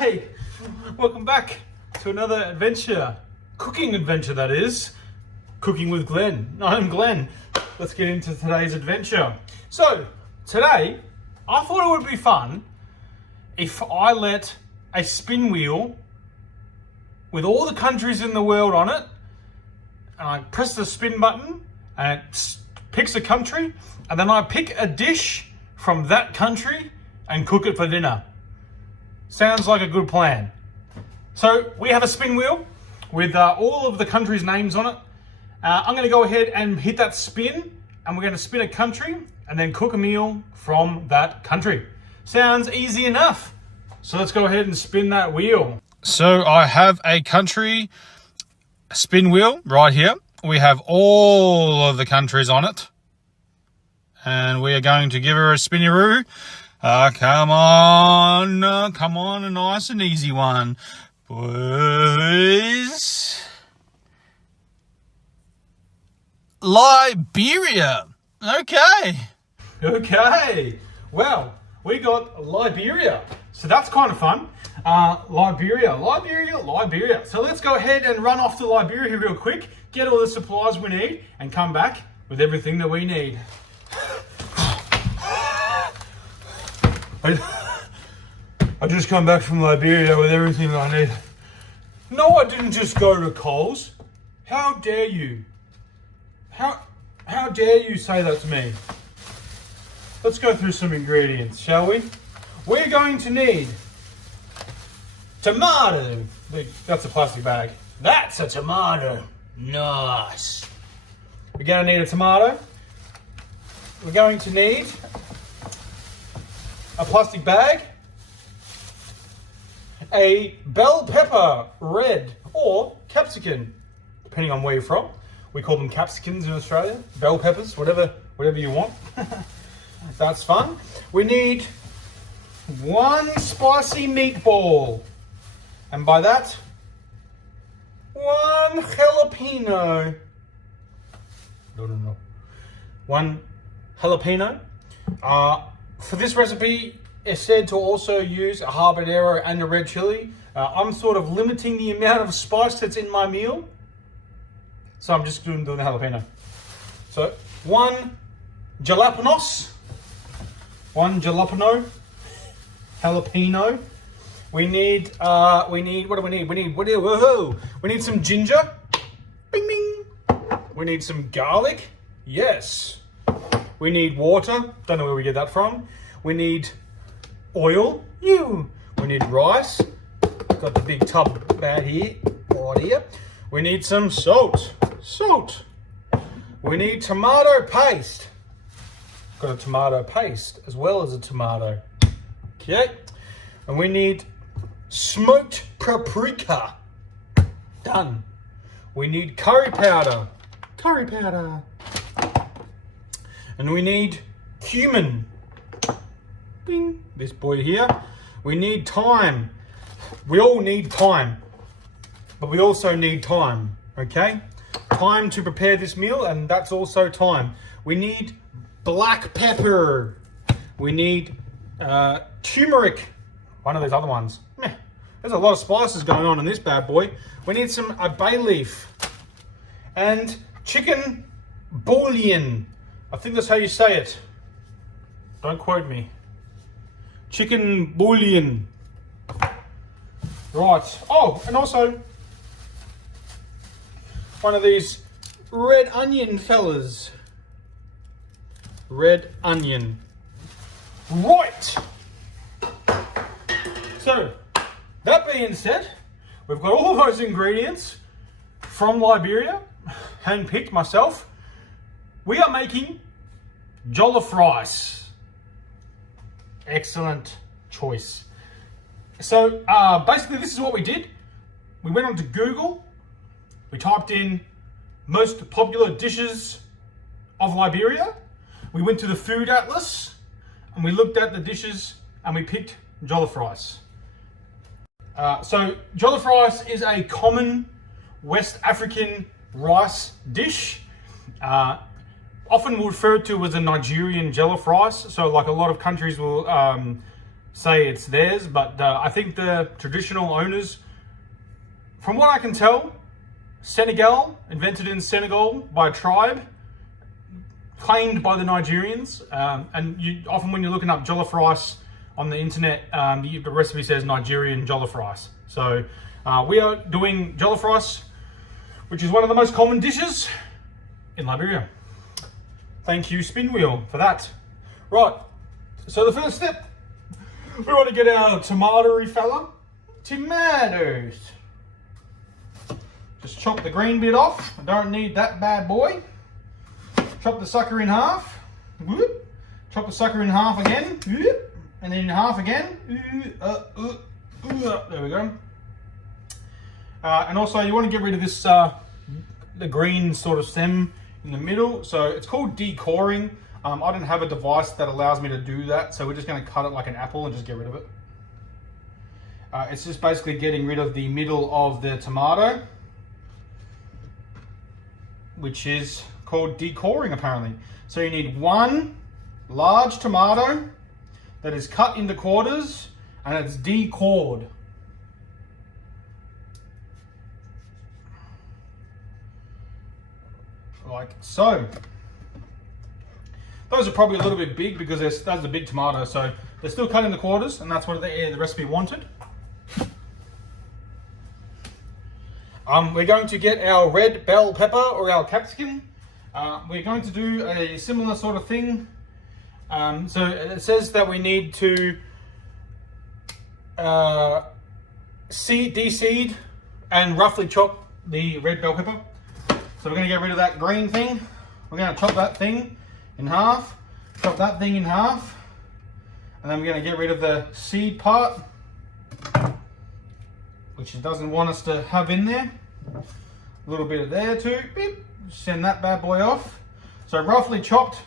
Hey, welcome back to another adventure. Cooking adventure, that is. Cooking with Glenn. I'm Glenn. Let's get into today's adventure. So, today, I thought it would be fun if I let a spin wheel with all the countries in the world on it, and I press the spin button, and it picks a country, and then I pick a dish from that country and cook it for dinner. Sounds like a good plan. So we have a spin wheel with all of the countries' names on it. I'm going to go ahead and hit that spin, and we're going to spin a country and then cook a meal from that country. Sounds easy enough. So let's go ahead and spin that wheel. So I have a country spin wheel right here. We have all of the countries on it. And we are going to give her a spinneroo. Come on, a nice and easy one, boys. Liberia. Okay. Well, we got Liberia, so that's kind of fun. Liberia. So let's go ahead and run off to Liberia here real quick, get all the supplies we need, and come back with everything that we need. I just come back from Liberia with everything I need. No, I didn't just go to Coles. How dare you? How dare you say that to me? Let's go through some ingredients, shall we? We're going to need tomato. That's a plastic bag. That's a tomato. Nice. We're going to need a tomato. We're going to need a plastic bag, a bell pepper, red, or capsicum, depending on where you're from. We call them capsicums in Australia, bell peppers, whatever you want. That's fun. We need one spicy meatball, and by that, one jalapeno. No. One jalapeno. For this recipe, it's said to also use a harbanaro and a red chili. I'm sort of limiting the amount of spice that's in my meal, so I'm just doing the jalapeno. So one jalapeno. We need what do we need? We need some ginger. Bing bing. We need some garlic. Yes. We need water. Don't know where we get that from. We need oil. We need rice. Got the big tub right here. We need some salt. We need tomato paste. Got a tomato paste as well as a tomato. Okay. And we need smoked paprika. Done. We need curry powder. And we need cumin. Bing. This boy here. We need thyme. We all need thyme. But we also need thyme. Okay? Thyme to prepare this meal, and that's also thyme. We need black pepper. We need tumeric. One of those other ones. There's a lot of spices going on in this bad boy. We need some bay leaf. And chicken bouillon. I think that's how you say it. Don't quote me. Chicken bouillon. Right. Oh, and also one of these red onion fellas. Red onion. Right. So, that being said, we've got all those ingredients from Liberia, hand-picked myself. We are making jollof rice. Excellent choice. So basically this is what we did. We went onto Google. We typed in most popular dishes of Liberia. We went to the food atlas and we looked at the dishes and we picked jollof rice. So jollof rice is a common West African rice dish. Often referred to as a Nigerian jollof rice. So like a lot of countries will say it's theirs, but I think the traditional owners, from what I can tell, Senegal, invented in Senegal by a tribe, claimed by the Nigerians, and often when you're looking up jollof rice on the internet, the recipe says Nigerian jollof rice. So we are doing jollof rice, which is one of the most common dishes in Liberia. Thank you, Spin Wheel, for that. Right, so the first step, we want to get our tomatoey fella. Tomatoes. Just chop the green bit off. I don't need that bad boy. Chop the sucker in half. Whoop. Chop the sucker in half again. Whoop. And then in half again. There we go. And also you want to get rid of this, the green sort of stem in the middle. So it's called decoring. I don't have a device that allows me to do that. So we're just going to cut it like an apple and just get rid of it. It's just basically getting rid of the middle of the tomato, which is called decoring apparently. So you need one large tomato that is cut into quarters and it's decored. Like so. Those are probably a little bit big because those are big tomatoes, so they're still cut into quarters, and that's what the recipe wanted. We're going to get our red bell pepper or our capsicum. We're going to do a similar sort of thing. So it says that we need to de-seed and roughly chop the red bell pepper. So we're going to get rid of that green thing. We're going to chop that thing in half, chop that thing in half, and then we're going to get rid of the seed part, which it doesn't want us to have in there. A little bit of there too. Beep. Send that bad boy off. So roughly chopped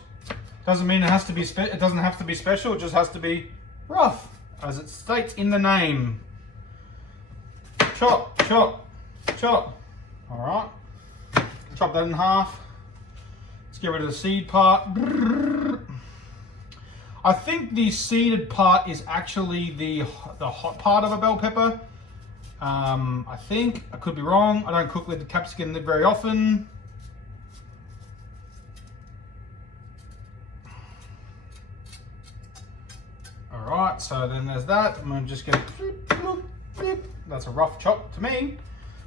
doesn't mean it has to be. It doesn't have to be special. It just has to be rough, as it states in the name. Chop, chop, chop. All right. Chop that in half. Let's get rid of the seed part. I think the seeded part is actually the hot part of a bell pepper. I think, I could be wrong. I don't cook with the capsicum very often. All right, so then there's that. I'm gonna just get, that's a rough chop to me.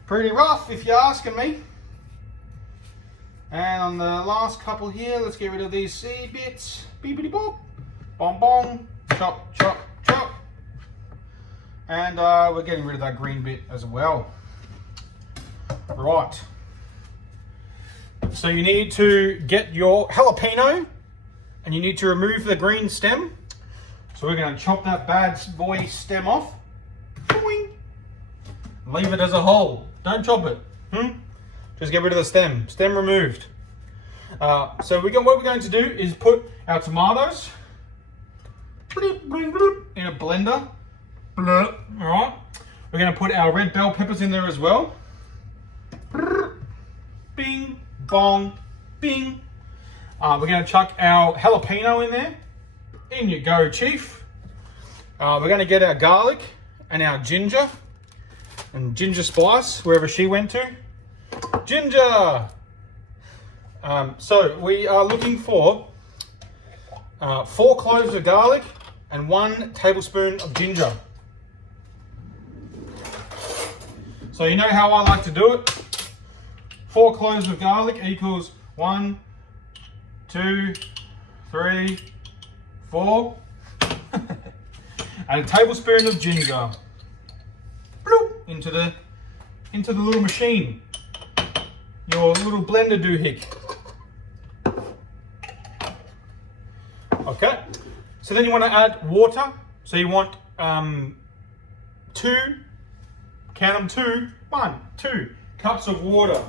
Pretty rough if you're asking me. And on the last couple here, let's get rid of these seed bits. Beepity boop, bong bong, chop, chop, chop. And we're getting rid of that green bit as well. Right. So you need to get your jalapeno and you need to remove the green stem. So we're going to chop that bad boy stem off. Boing. Leave it as a whole. Don't chop it. Just get rid of the stem. Stem removed. So what we're going to do is put our tomatoes in a blender. Alright. We're going to put our red bell peppers in there as well. Bing, bong, bing. We're going to chuck our jalapeno in there. In you go, chief. We're going to get our garlic and our ginger. And ginger spice, wherever she went to. Ginger! So we are looking for 4 cloves of garlic and 1 tablespoon of ginger. So you know how I like to do it. 4 cloves of garlic equals 1, 2, 3, 4. And a tablespoon of ginger. Bloop, into the little machine. Your little blender doohickey. Okay. So then you want to add water. So you want 2, count them 2, 1, 2 cups of water.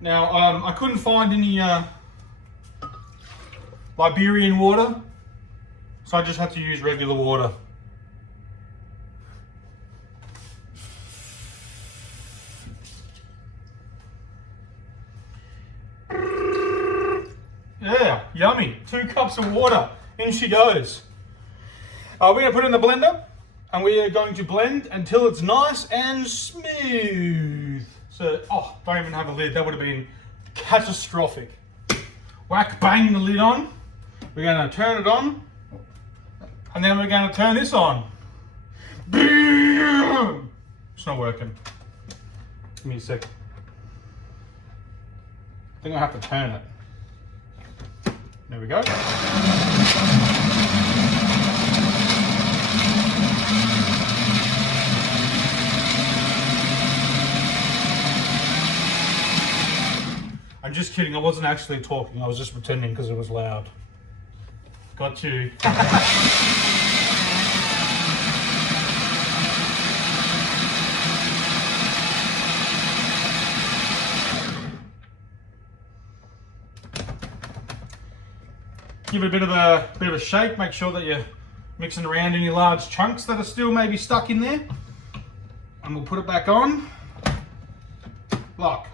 Now I couldn't find any Liberian water, so I just had to use regular water. Yeah. 2 cups of water. In she goes. We're going to put it in the blender and we are going to blend until it's nice and smooth. So, oh, don't even have a lid. That would have been catastrophic. Whack, bang the lid on. We're going to turn it on. And then we're going to turn this on. It's not working. Give me a sec. I think I have to turn it. There we go. I'm just kidding, I wasn't actually talking, I was just pretending because it was loud. Got you. Give it a bit of a shake, make sure that you're mixing around any large chunks that are still maybe stuck in there. And we'll put it back on. Lock.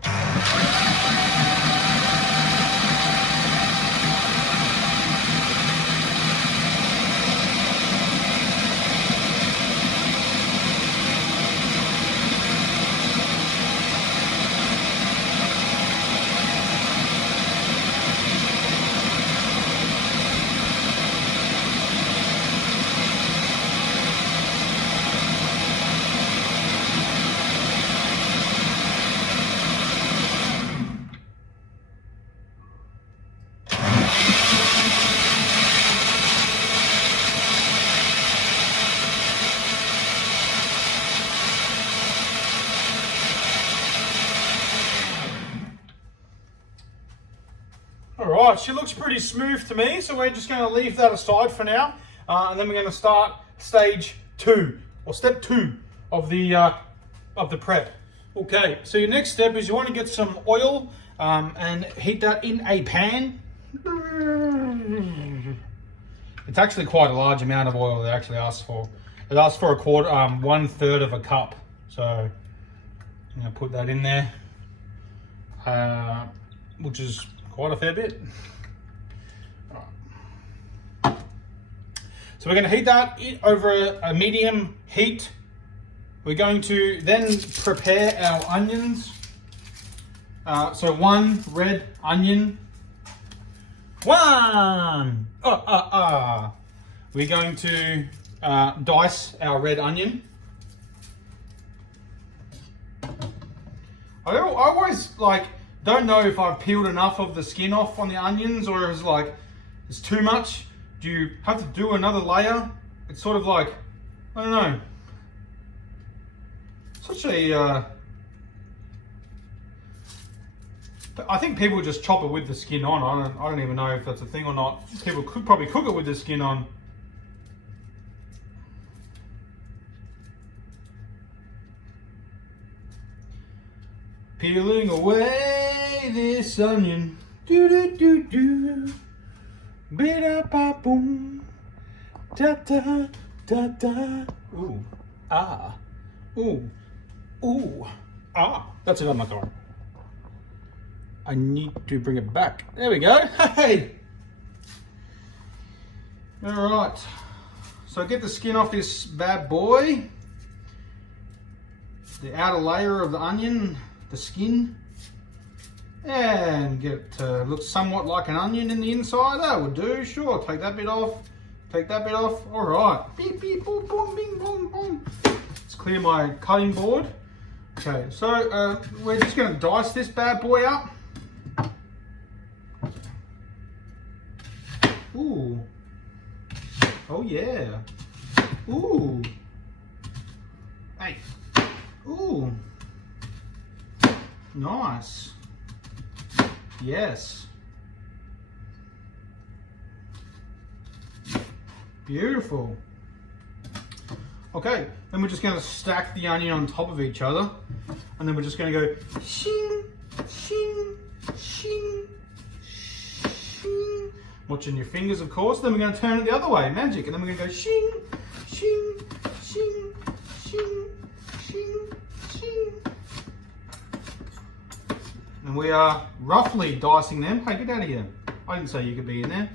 Alright, she looks pretty smooth to me, so we're just going to leave that aside for now. And then we're going to start stage 2, or step 2 of the prep. Okay, so your next step is you want to get some oil and heat that in a pan. It's actually quite a large amount of oil it actually asks for. It asks for a quarter, 1/3 of a cup. So I'm going to put that in there, which is quite a fair bit. So we're going to heat that over a medium heat. We're going to then prepare our onions. So 1 red onion. We're going to dice our red onion. I always don't know if I've peeled enough of the skin off on the onions, or it's too much. Do you have to do another layer? It's sort of like, I don't know. Such a, I think people just chop it with the skin on. I don't even know if that's a thing or not. People could probably cook it with the skin on. Peeling away this onion. Do do do do. Ba ba boom. Da da da da. Ooh. Ah. Ooh. Ooh. Ah. That's it, I'm not going. I need to bring it back. There we go. Hey. Alright. So get the skin off this bad boy. The outer layer of the onion. The skin, and get it to look somewhat like an onion in the inside. That would do, sure. Take that bit off, take that bit off. All right. Beep, beep, boom, boom, bing, boom, boom. Let's clear my cutting board. Okay, so we're just going to dice this bad boy up. Ooh. Oh, yeah. Ooh. Hey. Ooh. Nice. Yes. Beautiful. Okay, then we're just going to stack the onion on top of each other, and then we're just going to go shing, shing, shing, shing. Watching your fingers, of course. Then we're going to turn it the other way, magic, and then we're going to go shing, shing, shing, shing, shing, shing. And we are roughly dicing them. Hey, get out of here. I didn't say you could be in there.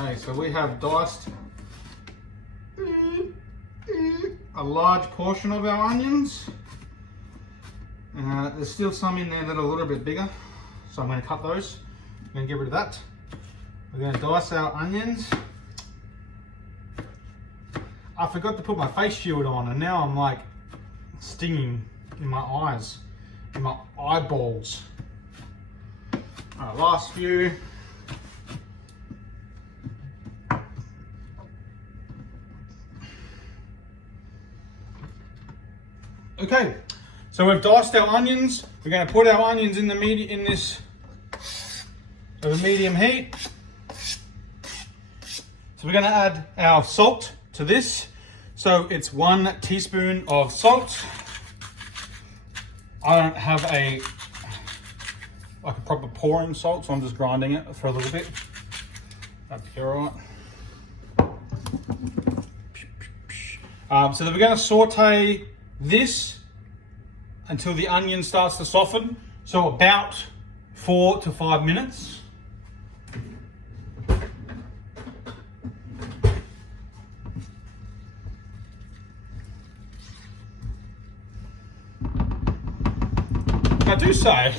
Okay, so we have diced a large portion of our onions. There's still some in there that are a little bit bigger, so I'm going to cut those. I'm going to get rid of that. We're going to dice our onions. I forgot to put my face shield on, and now I'm like stinging in my eyes, in my eyeballs. Alright, last few. Okay, so we've diced our onions. We're going to put our onions in the medium heat. So we're going to add our salt to this. So it's 1 teaspoon of salt. I don't have a proper pouring salt, so I'm just grinding it for a little bit. That'd be alright. So then we're going to saute this until the onion starts to soften. So about 4 to 5 minutes. I do say,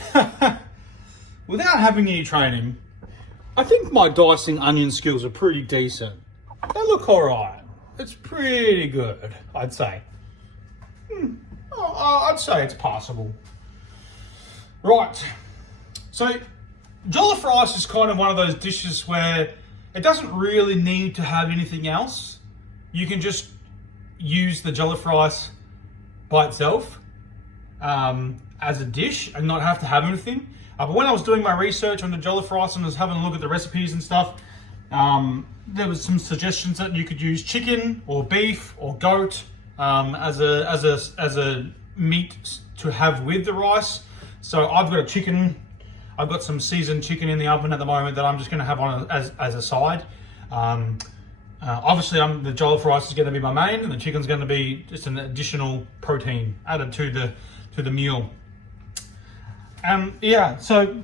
without having any training, I think my dicing onion skills are pretty decent. They look alright. It's pretty good, I'd say. I'd say it's passable. Right, so jollof rice is kind of one of those dishes where it doesn't really need to have anything else. You can just use the jollof rice by itself as a dish and not have to have anything. But when I was doing my research on the jollof rice and I was having a look at the recipes and stuff, there was some suggestions that you could use chicken or beef or goat as a meat to have with the rice. So I've got a chicken. I've got some seasoned chicken in the oven at the moment that I'm just going to have on as a side. Obviously, the jollof rice is going to be my main, and the chicken's going to be just an additional protein added to the meal. Yeah. So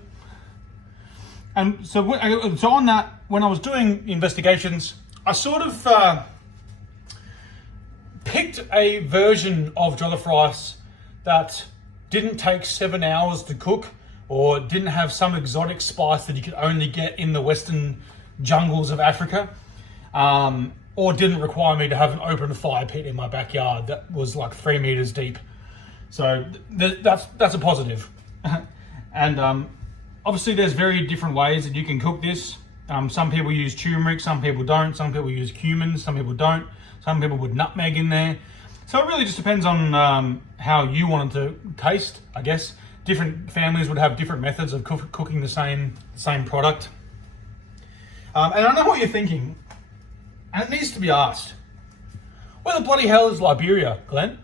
on that, when I was doing investigations, I sort of picked a version of jollof rice that didn't take 7 hours to cook, or didn't have some exotic spice that you could only get in the western jungles of Africa, or didn't require me to have an open fire pit in my backyard that was like 3 meters deep. So that's a positive. And obviously there's very different ways that you can cook this. Some people use turmeric, some people don't. Some people use cumin, some people don't. Some people put nutmeg in there. So it really just depends on how you want it to taste, I guess. Different families would have different methods of cooking the same product. And I know what you're thinking, and it needs to be asked. Where the bloody hell is Liberia, Glenn?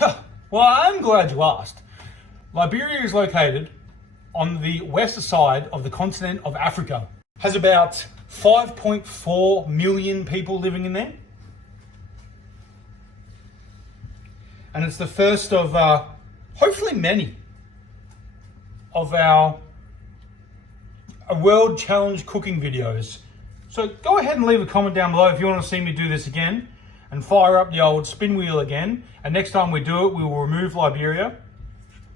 Well, I'm glad you asked. Liberia is located on the west side of the continent of Africa. Has about 5.4 million people living in there. And it's the first of hopefully many of our World Challenge cooking videos. So go ahead and leave a comment down below if you want to see me do this again, and fire up the old spin wheel again. And next time we do it, we will remove Liberia,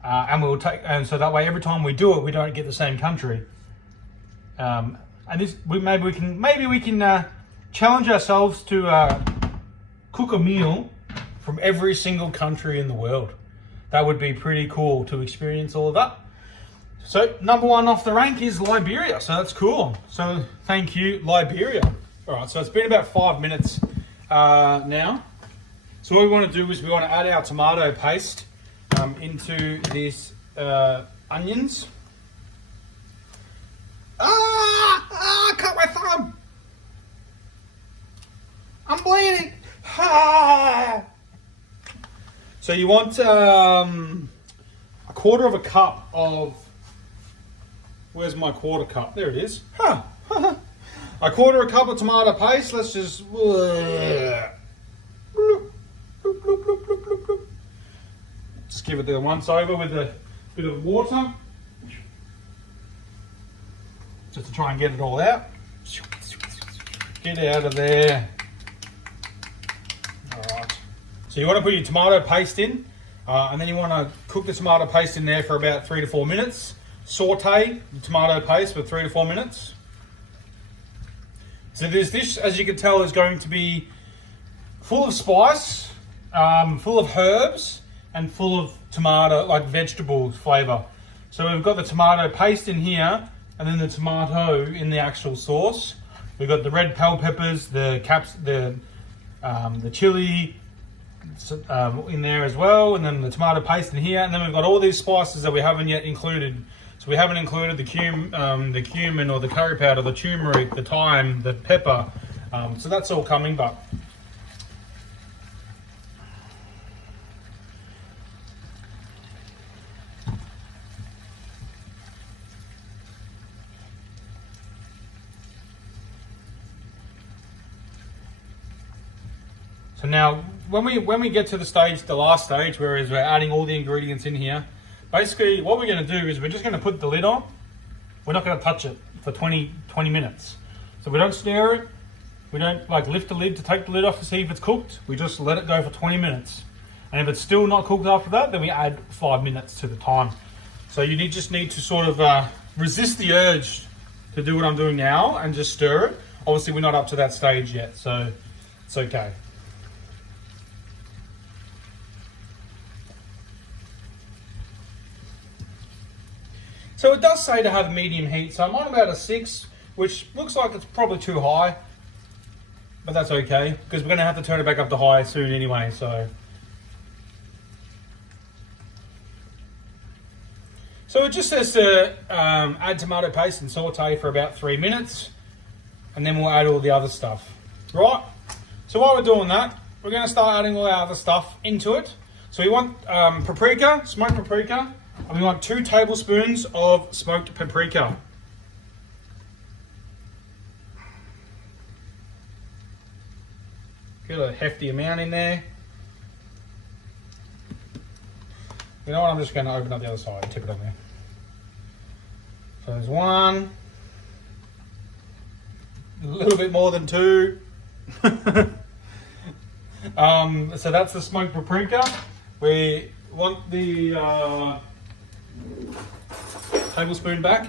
and so that way every time we do it, we don't get the same country. And this, maybe we can challenge ourselves to cook a meal from every single country in the world. That would be pretty cool to experience all of that. So number 1 off the rank is Liberia, so that's cool. So thank you, Liberia. All right, so it's been about 5 minutes now. So what we want to do is we want to add our tomato paste into these onions. Cut my thumb! I'm bleeding! So you want a 1/4 cup of, where's my 1/4 cup? There it is. A 1/4 cup of tomato paste. Let's just give it the once over with a bit of water, just to try and get it all out. Get out of there. Alright. So you want to put your tomato paste in, and then you want to cook the tomato paste in there for about 3 to 4 minutes. Saute the tomato paste for 3 to 4 minutes. So this dish, as you can tell, is going to be full of spice, full of herbs, and full of tomato, like vegetable flavour. So we've got the tomato paste in here, and then the tomato in the actual sauce. We've got the red bell peppers, the chili in there as well, and then the tomato paste in here, and then we've got all these spices that we haven't yet included. So we haven't included the cumin or the curry powder, the turmeric, the thyme, the pepper. So that's all coming, but so now when we get to the last stage, whereas we're adding all the ingredients in here, basically what we're going to do is we're just going to put the lid on. We're not going to touch it for 20 minutes. So we don't stir it. We don't like lift the lid to take the lid off to see if it's cooked. We just let it go for 20 minutes. And if it's still not cooked after that, then we add 5 minutes to the time. So you just need to sort of resist the urge to do what I'm doing now and just stir it. Obviously we're not up to that stage yet, so it's okay. So it does say to have medium heat, so I'm on about a 6, which looks like it's probably too high, but that's okay, because we're going to have to turn it back up to high soon anyway, so. So it just says to add tomato paste and saute for about 3 minutes, and then we'll add all the other stuff. Right, so while we're doing that, we're going to start adding all our other stuff into it. So we want paprika, smoked paprika. And we want 2 tablespoons of smoked paprika. Get a hefty amount in there. You know what, I'm just going to open up the other side, tip it on there. So there's 1. A little bit more than 2. So that's the smoked paprika. We want the tablespoon back.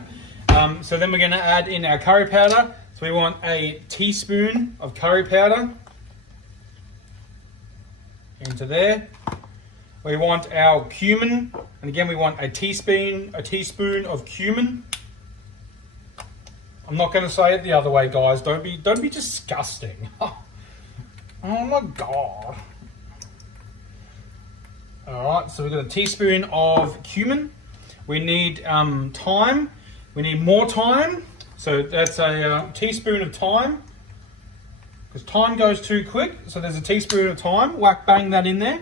So then we're going to add in our curry powder. So we want a teaspoon of curry powder into there. We want our cumin, and again we want a teaspoon of cumin. I'm not going to say it the other way, guys. Don't be disgusting. Oh my god. All right, so we've got a teaspoon of cumin. We need thyme. We need more thyme. So that's a teaspoon of thyme. Because thyme goes too quick. So there's a teaspoon of thyme. Whack bang that in there.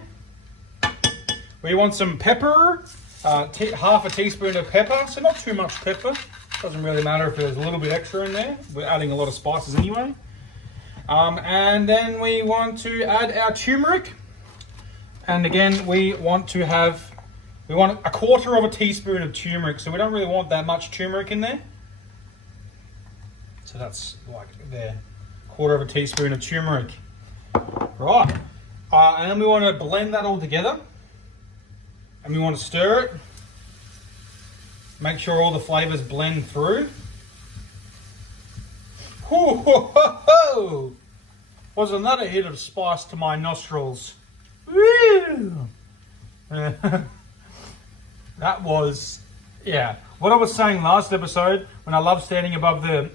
We want some pepper. Half a teaspoon of pepper. So not too much pepper. Doesn't really matter if there's a little bit extra in there. We're adding a lot of spices anyway. And then we want to add our turmeric. And again, we want a 1/4 of a teaspoon of turmeric. So we don't really want that much turmeric in there. So that's like there, 1/4 of a teaspoon of turmeric. Right. And then we want to blend that all together. And we want to stir it. Make sure all the flavors blend through. Ho, ho, ho, ho. Wasn't that a hit of spice to my nostrils? Woo! That was, yeah. What I was saying last episode, when I love standing above the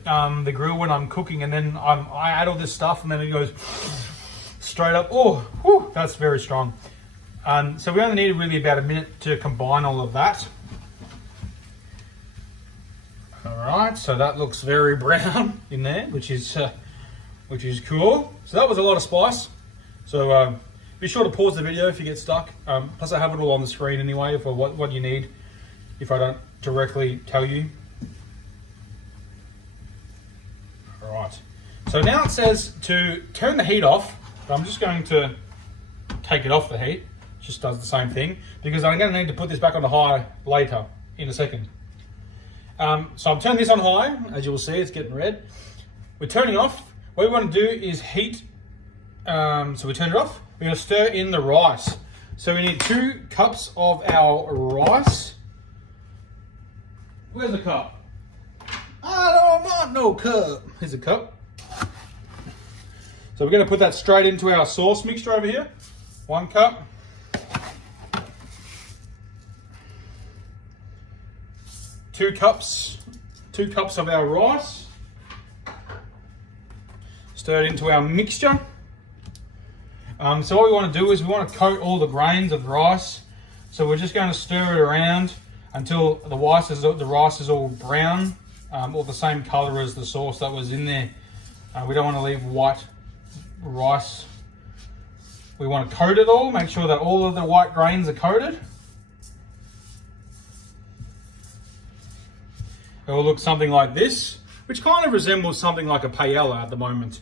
grill when I'm cooking, and then I add all this stuff, and then it goes straight up. Oh, whew, that's very strong. So we only need really about a minute to combine all of that. All right, so that looks very brown in there, which is cool. So that was a lot of spice. So be sure to pause the video if you get stuck. Plus I have it all on the screen anyway for what you need if I don't directly tell you. All right. So now it says to turn the heat off. But I'm just going to take it off the heat. It just does the same thing because I'm going to need to put this back on the high later in a second. So I'm turning this on high. As you will see, it's getting red. We're turning off. what we want to do is heat, so we turn it off. We're going to stir in the rice. So we need 2 cups of our rice. Where's the cup? I don't want no cup. Here's a cup. So we're going to put that straight into our sauce mixture over here. 1 cup. 2 cups of our rice. Stir it into our mixture. So what we want to do is we want to coat all the grains of the rice. So we're just going to stir it around until the rice is all brown, or the same color as the sauce that was in there. We don't want to leave white rice. We want to coat it all, make sure that all of the white grains are coated. It will look something like this, which kind of resembles something like a paella at the moment,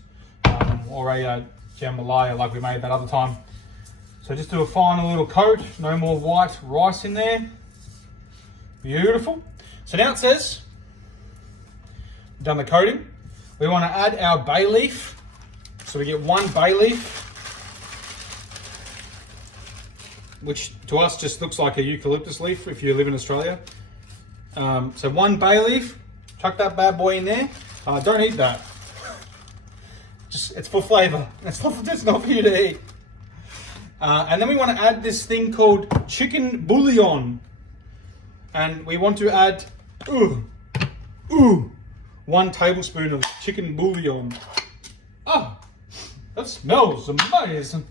or a jambalaya like we made that other time. So just do a final little coat, no more white rice in there. Beautiful. So now it says, we've done the coating. We want to add our bay leaf. So we get 1 bay leaf, which to us just looks like a eucalyptus leaf if you live in Australia. So 1 bay leaf, chuck that bad boy in there. Don't eat that. It's for flavour. It's not for you to eat. And then we want to add this thing called chicken bouillon. And we want to add 1 tablespoon of chicken bouillon. Oh, that smells amazing.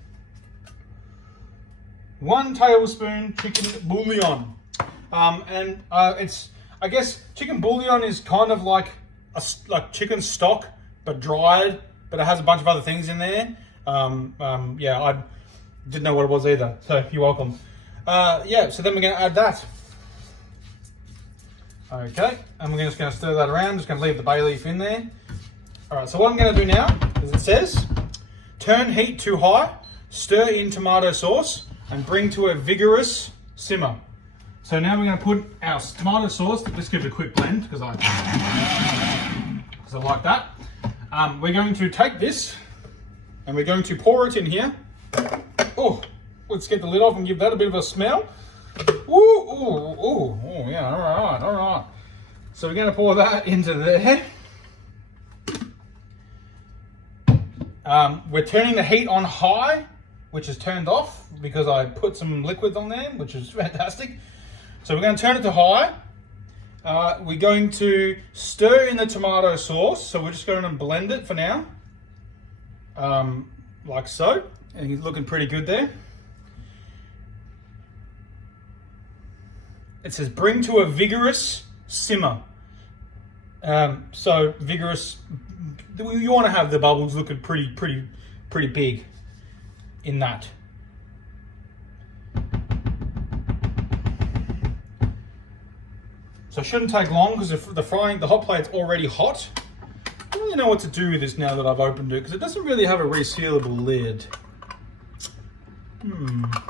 1 tablespoon chicken bouillon. I guess chicken bouillon is kind of like chicken stock, but dried, but it has a bunch of other things in there. Yeah, I didn't know what it was either, so you're welcome. Yeah, so then we're going to add that. Okay, and we're just going to stir that around. Just going to leave the bay leaf in there. All right, so what I'm going to do now, as it says, turn heat to high, stir in tomato sauce, and bring to a vigorous simmer. So now we're going to put our tomato sauce. Let's give it a quick blend because I like that. We're going to take this and we're going to pour it in here. Oh, let's get the lid off and give that a bit of a smell. Ooh, yeah, all right. So we're going to pour that into there. We're turning the heat on high, which is turned off because I put some liquids on there, which is fantastic. So we're going to turn it to high. We're going to stir in the tomato sauce. So we're just going to blend it for now. Like so. And it's looking pretty good there. It says bring to a vigorous simmer. So vigorous, you want to have the bubbles looking pretty big in that. So it shouldn't take long because the hot plate's already hot. I don't really know what to do with this now that I've opened it because it doesn't really have a resealable lid. I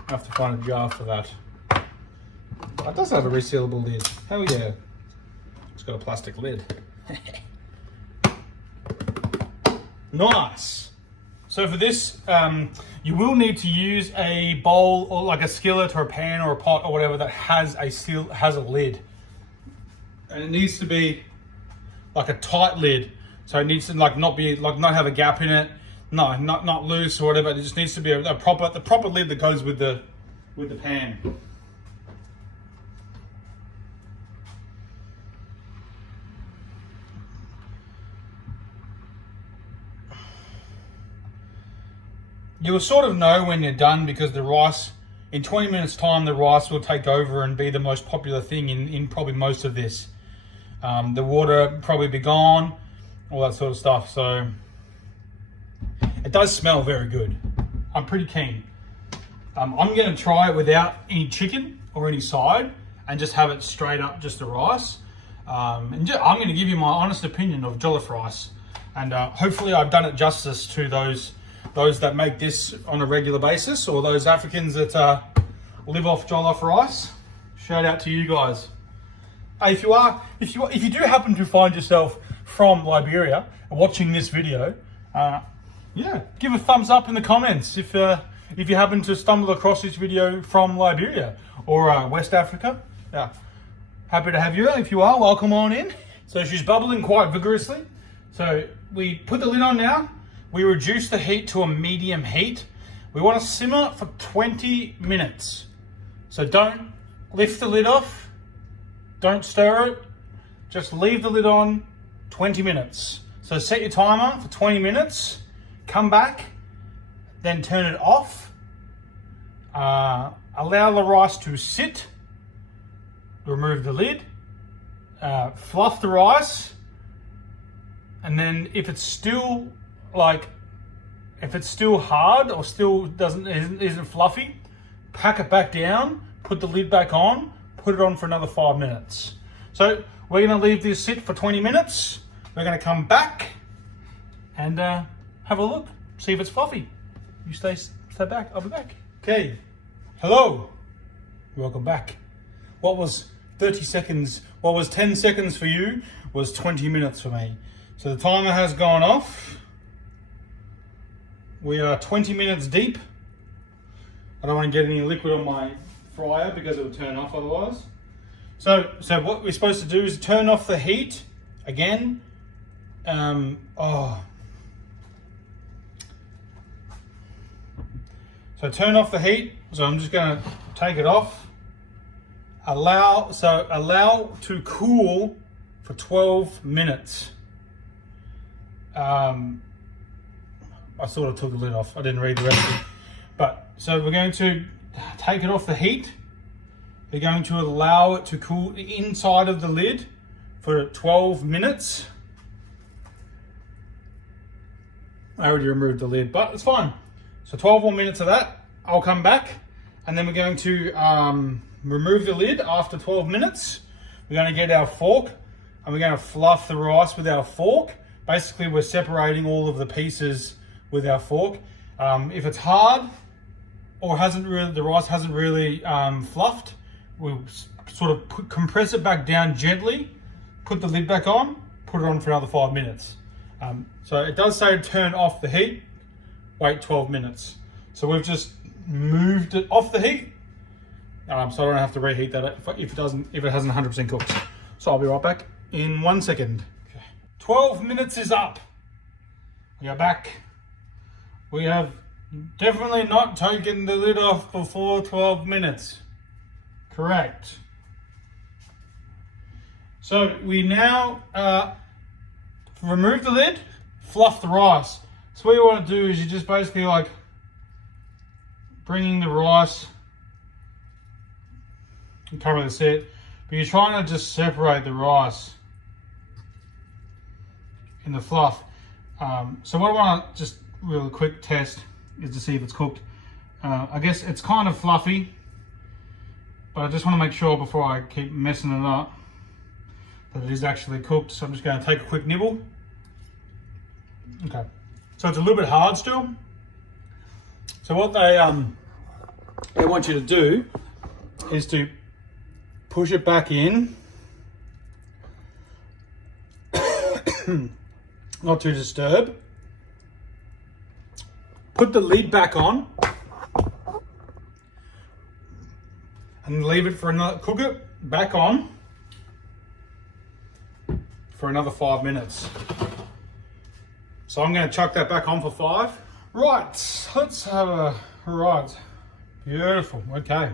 have to find a jar for that. It does have a resealable lid. Hell yeah. It's got a plastic lid. Nice. So for this, you will need to use a bowl or like a skillet or a pan or a pot or whatever that has a lid. And it needs to be like a tight lid. So it needs to not have a gap in it. No, not loose or whatever. It just needs to be the proper lid that goes with the pan. You'll sort of know when you're done because the rice, in 20 minutes time, the rice will take over and be the most popular thing in probably most of this. The water probably be gone, all that sort of stuff. So it does smell very good. I'm pretty keen. I'm going to try it without any chicken or any side and just have it straight up just the rice. I'm going to give you my honest opinion of jollof rice. And hopefully I've done it justice to those that make this on a regular basis, or those Africans that live off jollof rice. Shout out to you guys. Hey, if you do happen to find yourself from Liberia watching this video, Yeah, give a thumbs up in the comments if you happen to stumble across this video from Liberia or West Africa. Yeah, happy to have you. If you are, welcome on in. So she's bubbling quite vigorously. So we put the lid on now. We reduce the heat to a medium heat. We want to simmer for 20 minutes. So don't lift the lid off. Don't stir it. Just leave the lid on 20 minutes. So set your timer for 20 minutes. Come back, then turn it off. Allow the rice to sit. Remove the lid. Fluff the rice. And then if it's still hard or still isn't fluffy, pack it back down, put the lid back on, put it on for another 5 minutes. So we're gonna leave this sit for 20 minutes. We're gonna come back and have a look, see if it's fluffy. You stay back, I'll be back. Okay, hello, welcome back. What was 30 seconds, what was 10 seconds for you was 20 minutes for me. So the timer has gone off. We are 20 minutes deep. I don't want to get any liquid on my fryer because it will turn off otherwise. So what we're supposed to do is turn off the heat again. So turn off the heat. So I'm just going to take it off. Allow to cool for 12 minutes. I sort of took the lid off. I didn't read the recipe. But so we're going to take it off the heat. We're going to allow it to cool inside of the lid for 12 minutes. I already removed the lid, but it's fine. So 12 more minutes of that. I'll come back and then we're going to remove the lid after 12 minutes. We're going to get our fork and we're going to fluff the rice with our fork. Basically, we're separating all of the pieces with our fork. If it's hard or the rice hasn't really fluffed, we'll sort of compress it back down gently, put the lid back on, put it on for another 5 minutes. So it does say turn off the heat, wait 12 minutes. So we've just moved it off the heat, so I don't have to reheat that if it hasn't 100% cooked. So I'll be right back in 1 second. Okay. 12 minutes is up. We are back. We have definitely not taken the lid off before 12 minutes. Correct. So we now remove the lid, fluff the rice. So what you want to do is you just basically bringing the rice, you can't really see it, but you're trying to just separate the rice in the fluff. So what I want to just real quick test is to see if it's cooked. I guess it's kind of fluffy, but I just want to make sure before I keep messing it up that it is actually cooked. So I'm just going to take a quick nibble. Okay, so it's a little bit hard still. So what they want you to do is to push it back in, not to disturb. Put the lid back on and leave it for another, cook it back on for another 5 minutes. So I'm going to chuck that back on for 5. Right, let's have a, right, beautiful, okay.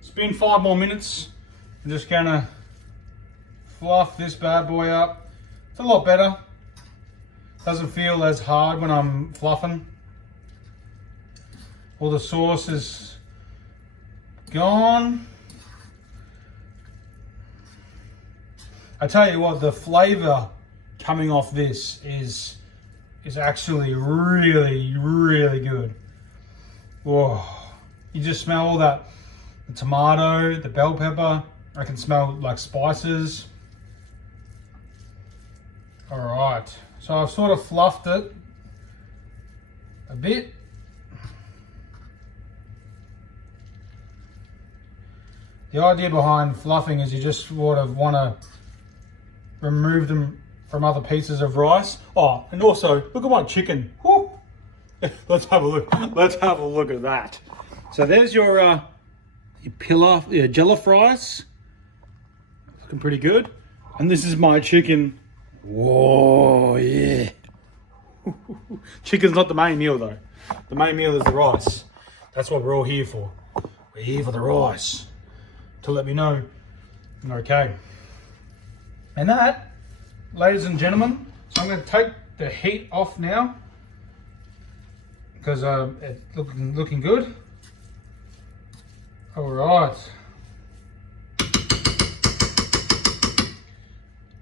It's been 5 more minutes. I'm just going to fluff this bad boy up. It's a lot better. Doesn't feel as hard when I'm fluffing. All the sauce is gone. I tell you what, the flavor coming off this is actually really, really good. Whoa. You just smell all that, the tomato, the bell pepper. I can smell like spices. All right, so I've sort of fluffed it a bit. The idea behind fluffing is you just sort of want to remove them from other pieces of rice. Oh, and also look at my chicken. Woo. Let's have a look. Let's have a look at that. So there's your pilaf, jollof rice. Looking pretty good. And this is my chicken. Whoa, yeah. Chicken's not the main meal though. The main meal is the rice. That's what we're all here for. We're here for the rice. To let me know you're okay. And that, ladies and gentlemen, so I'm going to take the heat off now because it's looking good. All right.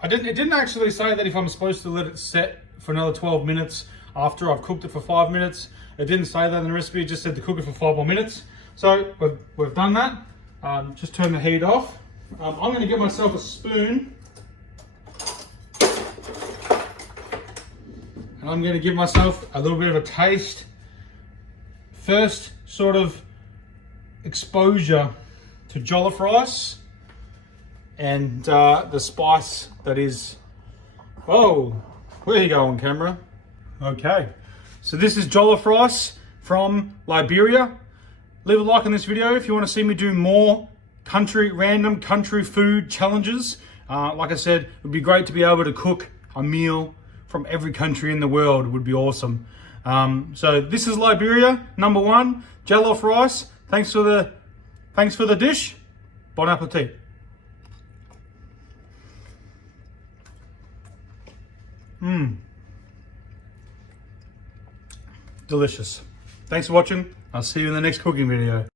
It didn't actually say that if I'm supposed to let it set for another 12 minutes after I've cooked it for 5 minutes. It didn't say that in the recipe. It just said to cook it for 5 more minutes. So we've done that. Just turn the heat off. I'm going to get myself a spoon. And I'm going to give myself a little bit of a taste. First sort of exposure to jollof rice and the spice that is, whoa, where are you going, camera? Okay, so this is jollof rice from Liberia. Leave a like on this video if you want to see me do more random country food challenges. Like I said, it would be great to be able to cook a meal from every country in the world. It would be awesome. So this is Liberia, #1, jollof rice. Thanks for the dish. Bon appetit. Delicious. Thanks for watching. I'll see you in the next cooking video.